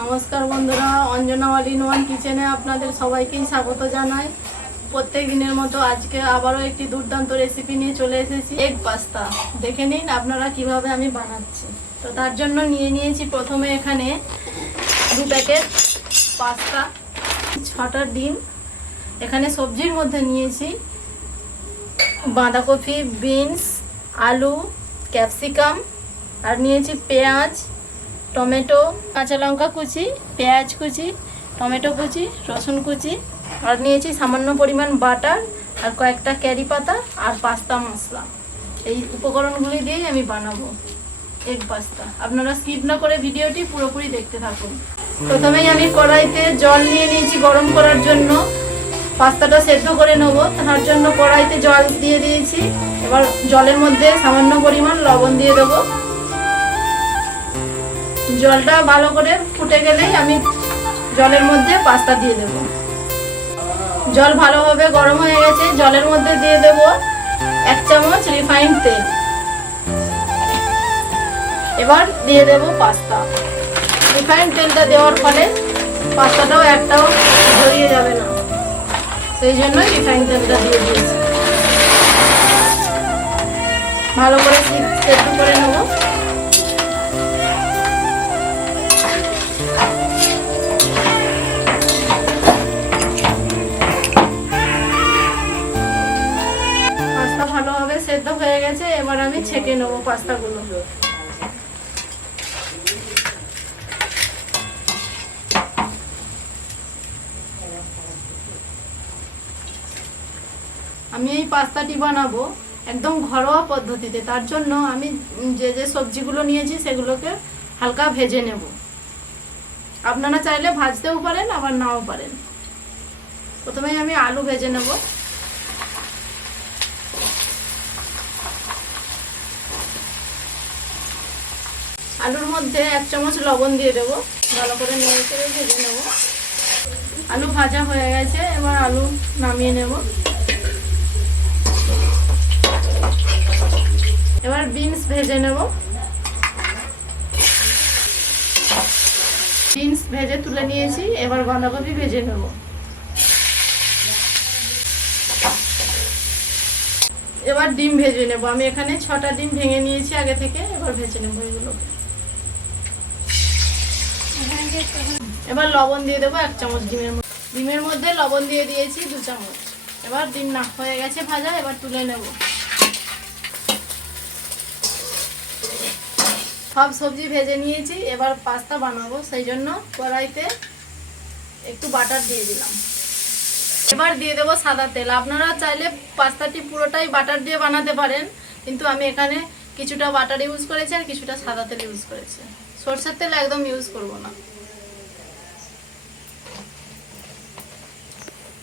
নমস্কার বন্ধুরা, Anjana all in one কিচেনে আপনাদের সবাইকেই স্বাগত জানাই। প্রত্যেক দিনের মতো আজকে আবারও একটি দুর্দান্ত রেসিপি নিয়ে চলে এসেছি, এগ পাস্তা। দেখে নিন আপনারা কিভাবে আমি বানাচ্ছি। তো তার জন্য নিয়ে নিয়েছি প্রথমে এখানে 2 প্যাকেট পাস্তা, 6টা ডিম। এখানে সবজির মধ্যে নিয়েছি বাঁধাকপি, বিনস, আলু, ক্যাপসিকাম, আর নিয়েছি পেঁয়াজ, টমেটো, কাঁচা লঙ্কা কুচি, পেঁয়াজ কুচি, টমেটো কুচি, রসুন কুচি, আর নিয়েছি সামান্য পরিমাণ বাটার আর কয়েকটা ক্যারি পাতা আর পাস্তা মশলা। এই উপকরণগুলি দিয়েই আমি বানাবো এগ পাস্তা। আপনারা স্কিপ না করে ভিডিওটি পুরোপুরি দেখতে থাকুন। প্রথমেই আমি কড়াইতে জল নিয়ে নিয়েছি গরম করার জন্য। পাস্তাটা সেদ্ধ করে নেব, তার জন্য কড়াইতে জল দিয়ে দিয়েছি। এবার জলের মধ্যে সামান্য পরিমাণ লবণ দিয়ে দেবো। জলটা ভালো করে ফুটে গেলেই আমি জলের মধ্যে পাস্তা দিয়ে দেব। জল ভালোভাবে গরম হয়ে গেছে, জলের মধ্যে দিয়ে দেব 1 চামচ রিফাইন্ড তেল। এবার দিয়ে দেব পাস্তা। রিফাইন্ড তেলটা দেওয়ার ফলে পাস্তাটাও একটাও জড়িয়ে যাবে না, সেই জন্যই রিফাইন্ড তেলটা দিয়ে দিয়েছি। ভালো করে সেদ্ধ করে নেব। ভালোভাবে সেদ্ধ হয়ে গেছে, এবার আমি ছেঁকে নেবো পাস্তাগুলো। আমি এই পাস্তাটি বানাবো একদম ঘরোয়া পদ্ধতিতে। তার জন্য আমি যে যে সবজিগুলো নিয়েছি সেগুলোকে হালকা ভেজে নেব। আপনারা চাইলে ভাজতেও পারেন, আবার নাও পারেন। প্রথমেই আমি আলু ভেজে নেব। আলুর মধ্যে 1 চামচ লবণ দিয়ে দেবো। ভালো করে নেড়ে চেড়ে ভেজে নেব। আলু ভাজা হয়ে গেছে, এবার আলু নামিয়ে নেব। এবার বিনস ভেজে নেব। বিনস ভেজে তুলে নিয়েছি, এবার বাঁধাকপি ভেজে নেব। এবার ডিম ভেজে নেব। আমি এখানে 6টা ডিম ভেঙে নিয়েছি আগে থেকে, এবার ভেজে নেব এগুলো। এবার লবণ দিয়ে দেবো 1 চামচ ডিমের মধ্যে লবণ দিয়ে দিয়েছি 2 চামচ। এবার ডিম না হয়ে গেছে ভাজা, এবার তুলে নেব। সব সবজি ভেজে নিয়েছি, এবার পাস্তা বানাবো, সেই জন্য কড়াইতে একটু বাটার দিয়ে দিলাম। এবার দিয়ে দেবো সাদা তেল। আপনারা চাইলে পাস্তাটি পুরোটাই বাটার দিয়ে বানাতে পারেন, কিন্তু আমি এখানে কিছুটা বাটার ইউজ করেছি আর কিছুটা সাদা তেল ইউজ করেছি। সরষের তেল একদম ইউজ করব না।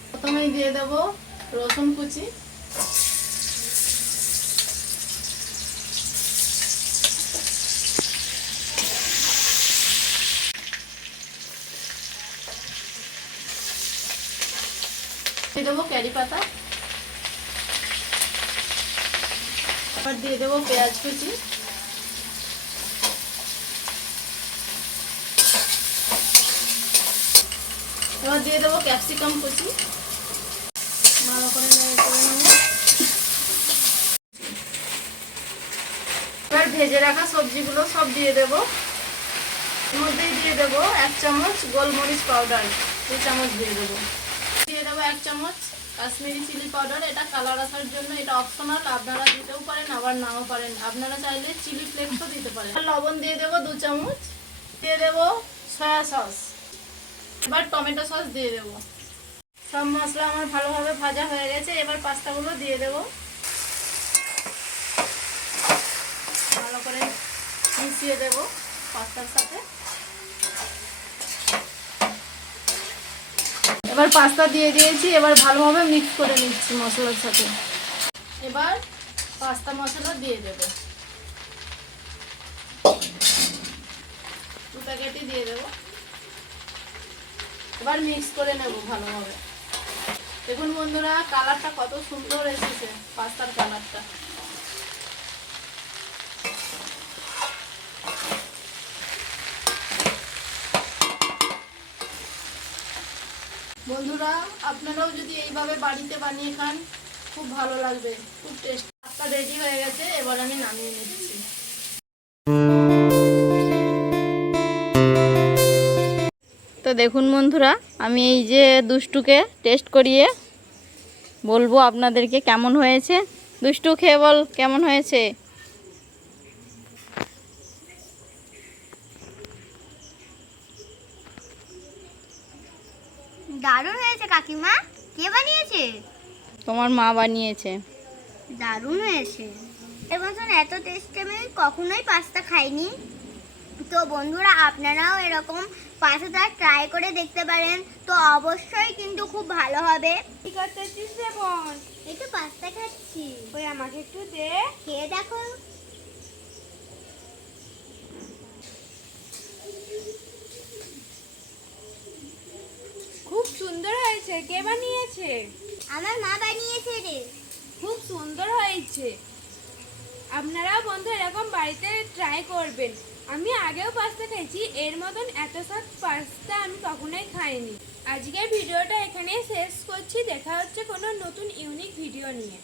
প্রথমেই দিয়ে দেব রসুন কুচি, দিয়ে দেবো ক্যারি পাতা, এবার দিয়ে দেবো পেঁয়াজ কুচি, এবার দিয়ে দেবো ক্যাপসিকাম কুচি। ভালো করে নেড়ে চেড়ে নেব। এবার ভেজে রাখা সবজিগুলো সব দিয়ে দেব। এর মধ্যেই দিয়ে দেবো 1 চামচ গোলমরিচ পাউডার, 2 চামচ দিয়ে দেবো। দিয়ে দেবো 1 চামচ কাশ্মীরি চিলি পাউডার। এটা কালার আসার জন্য, এটা অপশনাল, আপনারা দিতেও পারেন আবার নাও পারেন। আপনারা চাইলে চিলি ফ্লেক্সও দিতে পারেন। লবণ দিয়ে দেবো 2 চামচ। দিয়ে দেবো সয়া সস। এবার টমেটো সস দিয়ে দেবো। সব মশলা আমার ভালোভাবে ভাজা হয়ে গেছে, এবার পাস্তাগুলো দিয়ে দেবো। ভালো করে মিশিয়ে দেবো পাস্তার সাথে। এবার পাস্তা দিয়ে দিয়েছি, এবার ভালোভাবে মিক্স করে নিচ্ছি মশলার সাথে। এবার পাস্তা মশলা দিয়ে দেবো। 2 প্যাকেটই দিয়ে দেবো। এবার মিক্স করে নেব ভালোভাবে। দেখুন বন্ধুরা, কালারটা কত সুন্দর এসেছে, পাস্তার কালারটা। বন্ধুরা, আপনারাও যদি এইভাবে বাড়িতে বানিয়ে খান খুব ভালো লাগবে, খুব টেস্ট। পাস্তা রেডি হয়ে গেছে, এবার আমি নামিয়ে নিচ্ছি। তো দেখুন বন্ধুরা, আমি এই যে দুষ্টুকে টেস্ট করিয়ে বলবো আপনাদেরকে কেমন হয়েছে। দুষ্টু, খেয়ে বল কেমন হয়েছে। দারুণ হয়েছে কাকিমা। কে বানিয়েছে? তোমার মা বানিয়েছে। দারুণ হয়েছে। এবং এত টেস্টি আমি কখনোই পাস্তা খাইনি। তো বন্ধুরা, আপনারাও এরকম পাস্তা ট্রাই করে দেখতে পারেন। তো অবশ্যই কিন্তু খুব ভালো হবে। কি করতেছিস রে বোন? এই তো পাস্তা খাচ্ছি। ওই আমাকে একটু দে। খেয়ে দেখো। খুব সুন্দর হয়েছে। কে বানিয়েছে? আমার মা বানিয়েছে রে। খুব সুন্দর হয়েছে। আপনারাও বন্ধু এরকম বাড়িতে ট্রাই করবেন। আমি আগেও পাস্তা খেয়েছি, এর মতন এত স্বাদ পাস্তা আমি কখনোই খাইনি। আজকের ভিডিওটা এখানেই শেষ করছি। দেখা হচ্ছে কোনো নতুন ইউনিক ভিডিও নিয়ে।